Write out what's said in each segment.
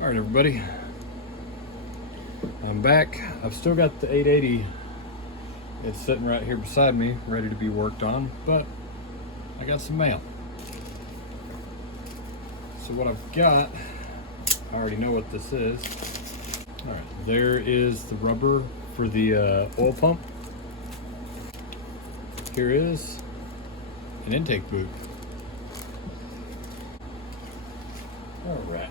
All right, everybody, I'm back. I've still got the 880. It's sitting right here beside me, ready to be worked on, but I got some mail. So what I've got, I already know what this is. All right, there is the rubber for the oil pump. Here is an intake boot. All right.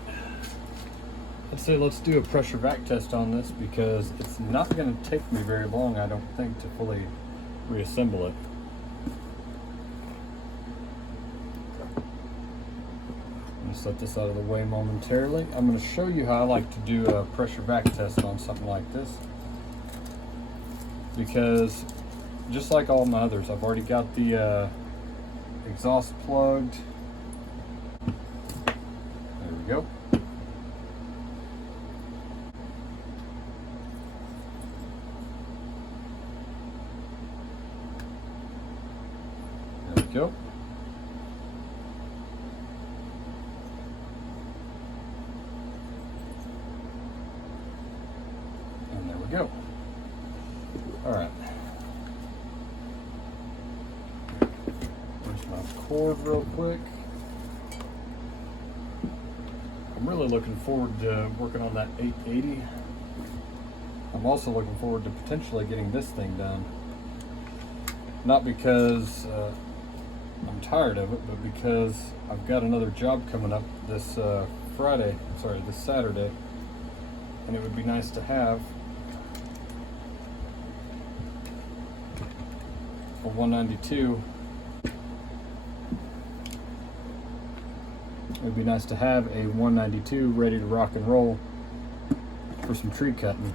I'd say let's do a pressure vac test on this because it's not going to take me very long, I don't think, to fully reassemble it. I'm going to set this out of the way momentarily. I'm going to show you how I like to do a pressure vac test on something like this, because just like all my others, I've already got the exhaust plugged. There we go. There we go. And there we go. All right. Where's my cord real quick? I'm really looking forward to working on that 880. I'm also looking forward to potentially getting this thing done. Not because I'm tired of it, but because I've got another job coming up this this Saturday, and it would be nice to have a 192. It would be nice to have a 192 ready to rock and roll for some tree cutting.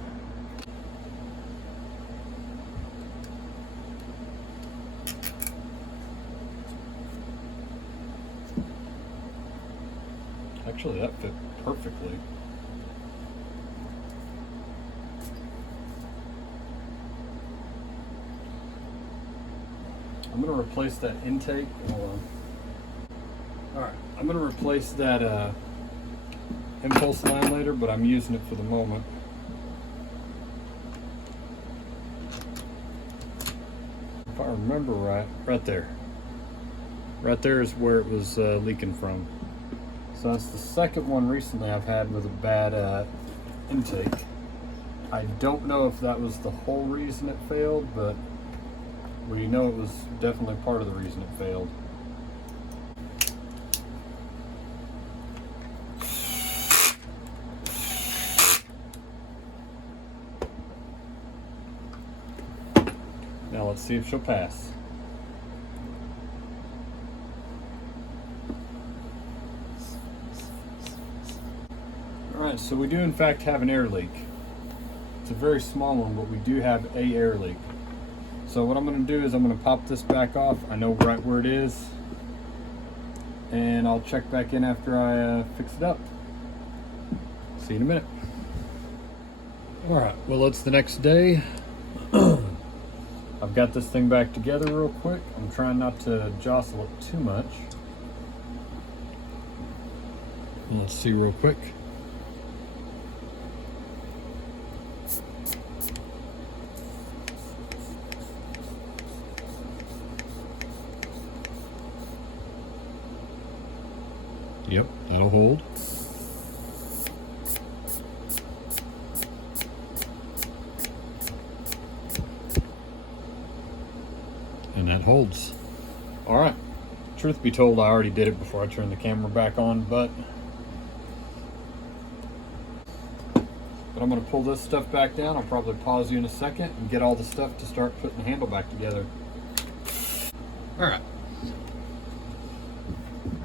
Actually, that fit perfectly. I'm going to replace that intake. Hold on. Alright, I'm going to replace that impulse line later, but I'm using it for the moment. If I remember right there. Right there is where it was leaking from. So that's the second one recently I've had with a bad intake. I don't know if that was the whole reason it failed, but we know it was definitely part of the reason it failed. Now let's see if she'll pass. Alright, so we do in fact have an air leak. It's a very small one, but we do have a air leak. So what I'm going to do is I'm going to pop this back off. I know right where it is. And I'll check back in after I fix it up. See you in a minute. Alright, well it's the next day. I've got this thing back together real quick. I'm trying not to jostle it too much. Let's see real quick. Yep, that'll hold. And that holds. All right. Truth be told, I already did it before I turned the camera back on, but I'm going to pull this stuff back down. I'll probably pause you in a second and get all the stuff to start putting the handle back together. All right.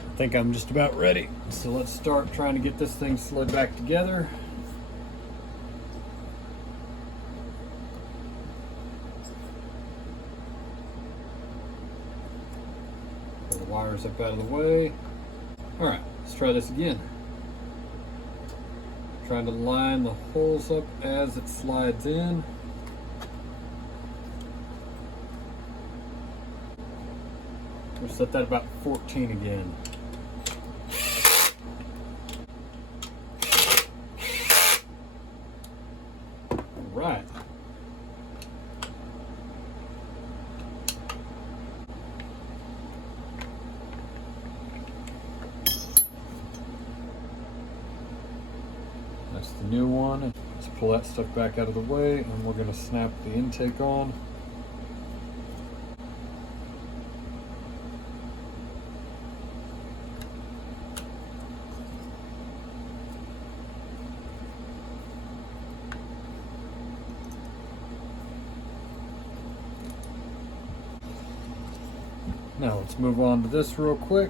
I think I'm just about ready. So let's start trying to get this thing slid back together. Pull the wires up out of the way. All right, let's try this again. Trying to line the holes up as it slides in. We'll set that about 14 again. That's the new one. Let's pull that stuff back out of the way, and we're going to snap the intake on. Now let's move on to this real quick.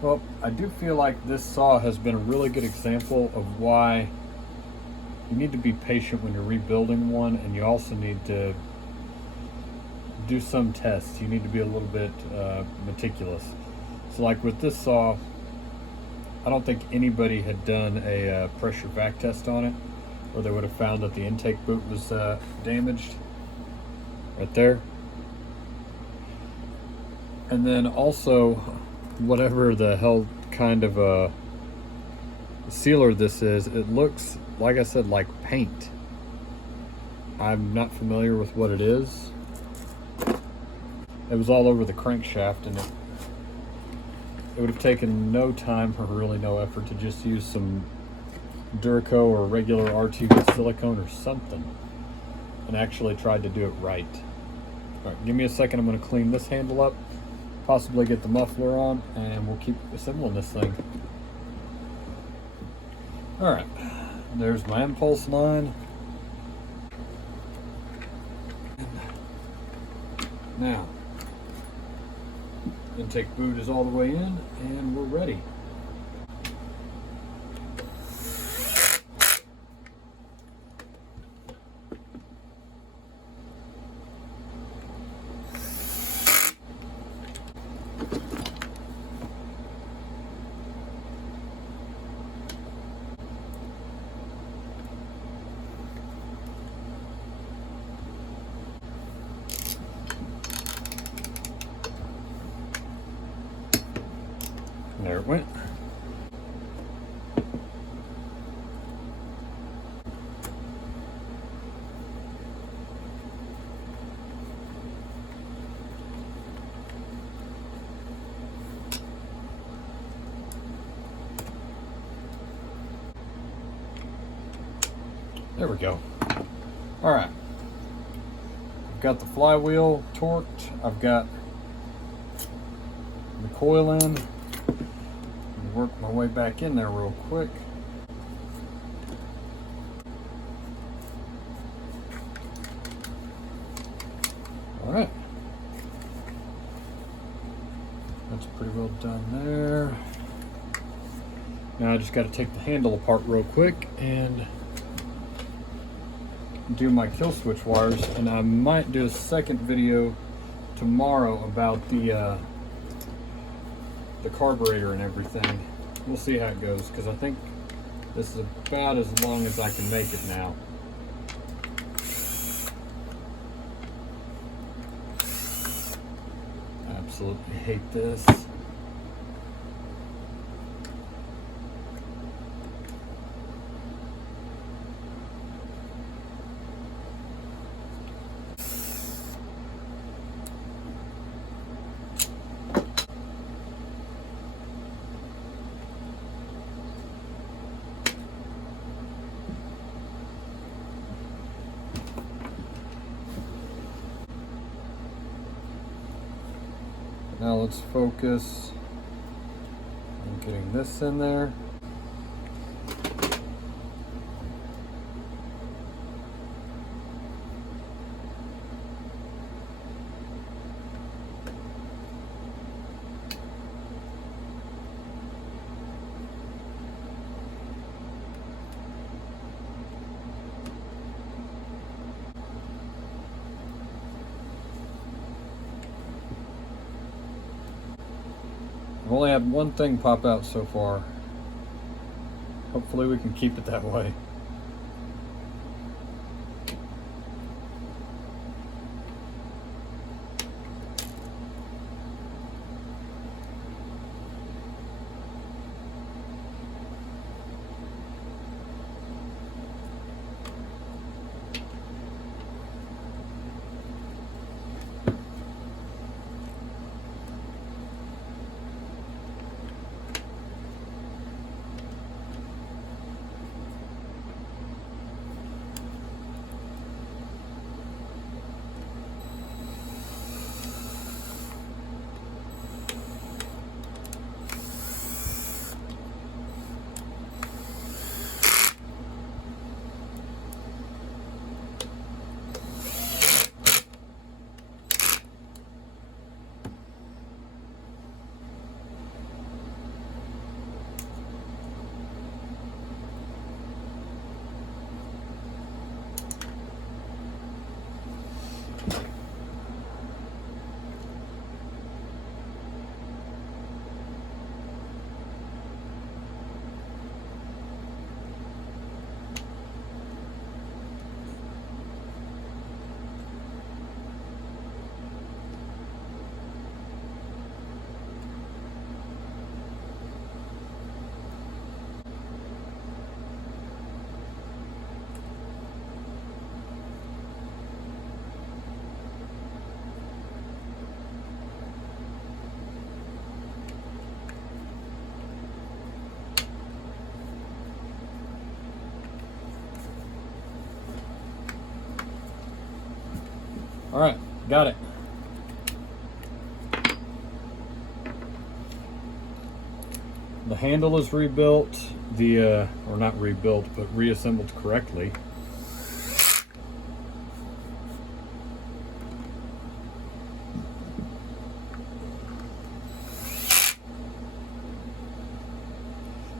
Well, I do feel like this saw has been a really good example of why you need to be patient when you're rebuilding one, and you also need to do some tests. You need to be a little bit meticulous. So like with this saw, I don't think anybody had done a pressure vac test on it, or they would have found that the intake boot was damaged right there. And then also, whatever the hell kind of a sealer this is, it looks, like I said, like paint. I'm not familiar with what it is. It was all over the crankshaft, and it would have taken no time or really no effort to just use some Duraco or regular RTV silicone or something and actually tried to do it right. All right, give me a second. I'm going to clean this handle up, possibly get the muffler on, and we'll keep assembling this thing. All right, there's my impulse line. Now, intake boot is all the way in, and we're ready. There it went. There we go. All right. I've got the flywheel torqued. I've got the coil in. Work my way back in there real quick. All right. That's pretty well done there. Now I just got to take the handle apart real quick and do my kill switch wires, and I might do a second video tomorrow about the carburetor and everything. We'll see how it goes, because I think this is about as long as I can make it now. Absolutely hate this. Now let's focus on getting this in there. I've only had one thing pop out so far. Hopefully we can keep it that way. All right, got it. The handle is rebuilt, or not rebuilt, but reassembled correctly.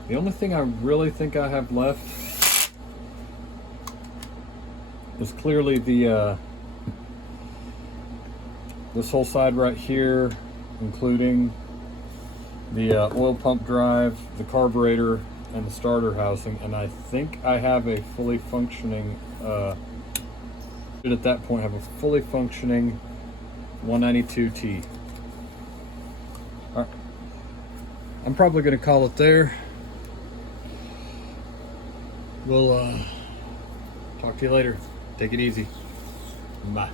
The only thing I really think I have left is clearly the this whole side right here, including the oil pump drive, the carburetor, and the starter housing. And I think I have a fully functioning, should at that point have a fully functioning 192T. All right. I'm probably going to call it there. We'll talk to you later. Take it easy. Bye.